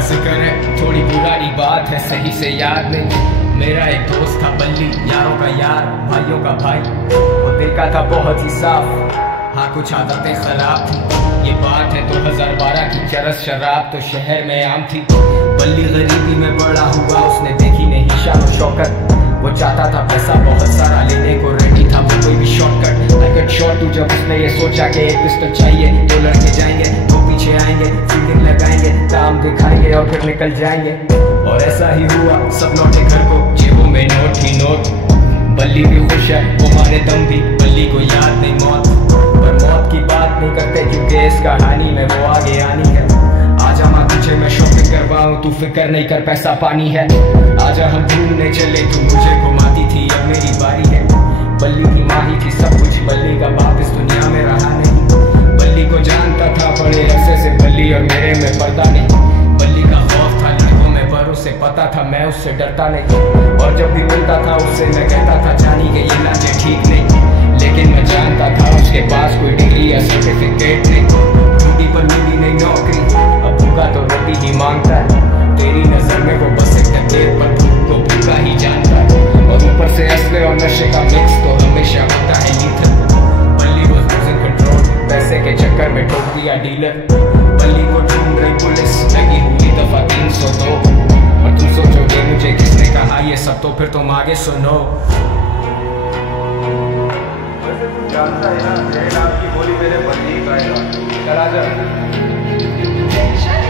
थोड़ा जिक्र है, थोड़ी पुरानी बात है, सही से याद नहीं। मेरा एक दोस्त था बल्ली, यारों का यार, भाइयों का भाई। वो देखा था बहुत ही साफ, हाँ कुछ आदतें खराब थी। ये बात है 2012 की, चरस शराब तो शहर में आम थी। बल्ली गरीबी में बड़ा हुआ, उसने देखी नहीं शान और शौकत। वो चाहता था पैसा बहुत सारा, लेने को रेडी था वो कोई भी shortcut. I cut shot too, जब उसने ये सोचा कि एक पिस्टल चाहिए, दो लड़के जाएंगे, दो पीछे आएंगे, फील्डिंग लगाएंगे, काम दिखाएंगे और फिर निकल जाएंगे। और ऐसा ही हुआ, सब लौटे घर को, जेबों में नोट ही नोट। बल्ली भी खुश है, वो मारे दम भी, बल्ली को याद नहीं मौत। पर मौत की बात नहीं करते, क्योंकि इस कहानी में वो आगे आनी है। आजा माँ तुझे मैं शॉपिंग करवाऊं, तू फिक्र नहीं कर, पैसा पानी है। आजा हम घूमने चले, तू मुझे घुमाती थी, अब मेरी बारी है। बल्ली की माँ ही थी सब कुछ, बल्ली का बाप इस दुनिया में रहा नहीं। बल्ली को जानता था बड़े अरसे से, बल्ली और मेरे में पर्दा नहीं। बल्ली का खौफ था लड़कों में, पर उसे पता था मैं उससे डरता नहीं। और जब भी मिलता था उससे मैं कहता था जानी कि ये लाजे ठीक नहीं। लेकिन मैं जानता था उसके पास कोई डिग्री या सर्टिफिकेट नहीं। ड्यूटी पर मिली नहीं नौकरी, अब भूखा तो रोटी ही मांगता है। तेरी नजर में वो बस एक टकेर, पर भूख को भूखा ही जानता है। और ऊपर से असले और नशे का मिक्स तो हमेशा होता है लीथल। बल्ली वो लूजिंग कंट्रोल, पैसे के चक्कर में ठोक दिया डीलर। बल्ली को ढूंढ रही पुलिस, लगी हुई दफा 302। और तुम सोचोगे मुझे किसने कहा ये सब, तो फिर तुम आगे सुनो। जानता है ना, मेरे नाम की बोली मेरे बल्ली का है। चला जा। टेंशन?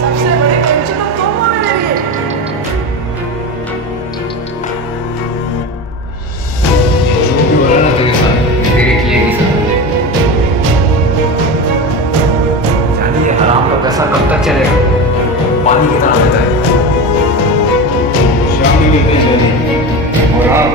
सबसे बड़ी टेंशन तो तुम हो मेरे लिए। जो भी बोला ना तेरे साथ, तेरे किए की साथ। जानिए हराम का पैसा कब तक चलेगा, पानी की तरह रहता है। शाम में मिलते चले, और हाँ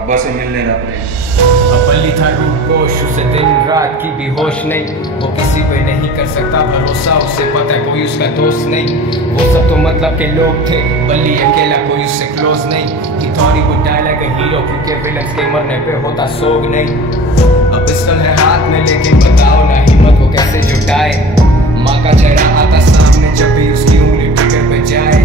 अब्बा से मिलने ना पड़े। अब बल्ली था रूपोश, उसे दिन रात की भी होश नहीं। वो किसी पे नहीं कर सकता भरोसा, उसे पता है कोई उसका दोस्त नहीं। वो सब तो मतलब के लोग थे, बल्ली अकेला, कोई उससे क्लोज नहीं। He thought he would die like a hero, क्योंकि विलन्स के मरने पे होता सोग नहीं। अब पिस्टल है हाथ में, लेकिन बताओ ना हिम्मत वो कैसे जुटाए। माँ का चेहरा आता सामने जब भी उसकी उंगली ट्रिगर पे जाए।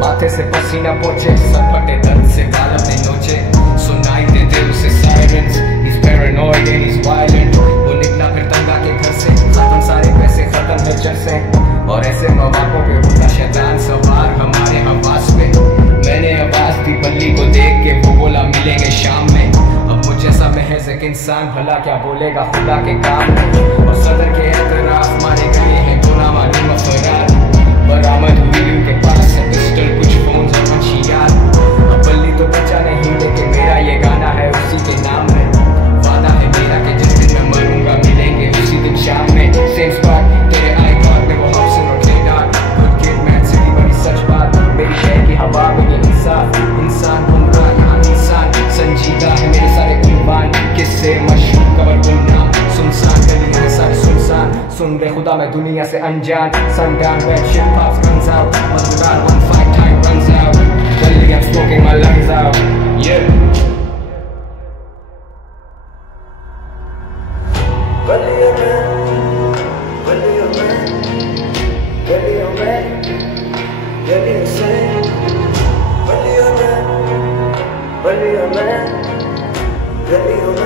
माथे से पसीना पोंछे, सब फटे दर्द से बाल अपने नोचे। सुनाई देते उसे sirens, he's paranoid and he's violent। वो निकला फिर तंगा के घर से, खत्म सारे पैसे, खत्म है चर्चे। और ऐसे मौकों पे होता शैतान सवार हमारे हवास पे। मैंने आवाज दी बल्ली को देख के, वो बोला मिलेंगे शाम में। अब मुझ जैसा महज एक इंसान भला क्या बोलेगा खुदा के काम में। और सदर के एतराफ मारे गए हैं दो नामालूम अफराद। बरामद हुई उनके पास से पिस्टल, कुछ फोन और मंशियात। अब बल्ली तो बचा नहीं, लेकिन मेरा ये गाना है उसी के नाम में। वादा है मेरा कि जिस दिन मैं मरूंगा मिलेंगे उसी दिन शाम में। सेम स्पॉट तेरे आईकॉन में, वो हॉब्सन और क्लेडार। गुड किड मैन सिटी बड़ी सच बात, मेरी शहर की हवा में ये इंसाफ। इंसान गुमराह यहाँ इंसान संजीदा है, मेरे सारे कुर्बान किस्से मशहूर कबर गुमनाम। सुनसान गलियां हैं सारी सुनसान, सुन ले खुदा मैं दुनिया से अनजान। Sundown red shit pops guns out, मजदार 1-5 time runs out. Believe I'm smoking my lungs out, yeah. बल्लियों में, बल्लियों में, गलियों में, गलियों से, बल्लियों में, बल्लियों में, गलियों में।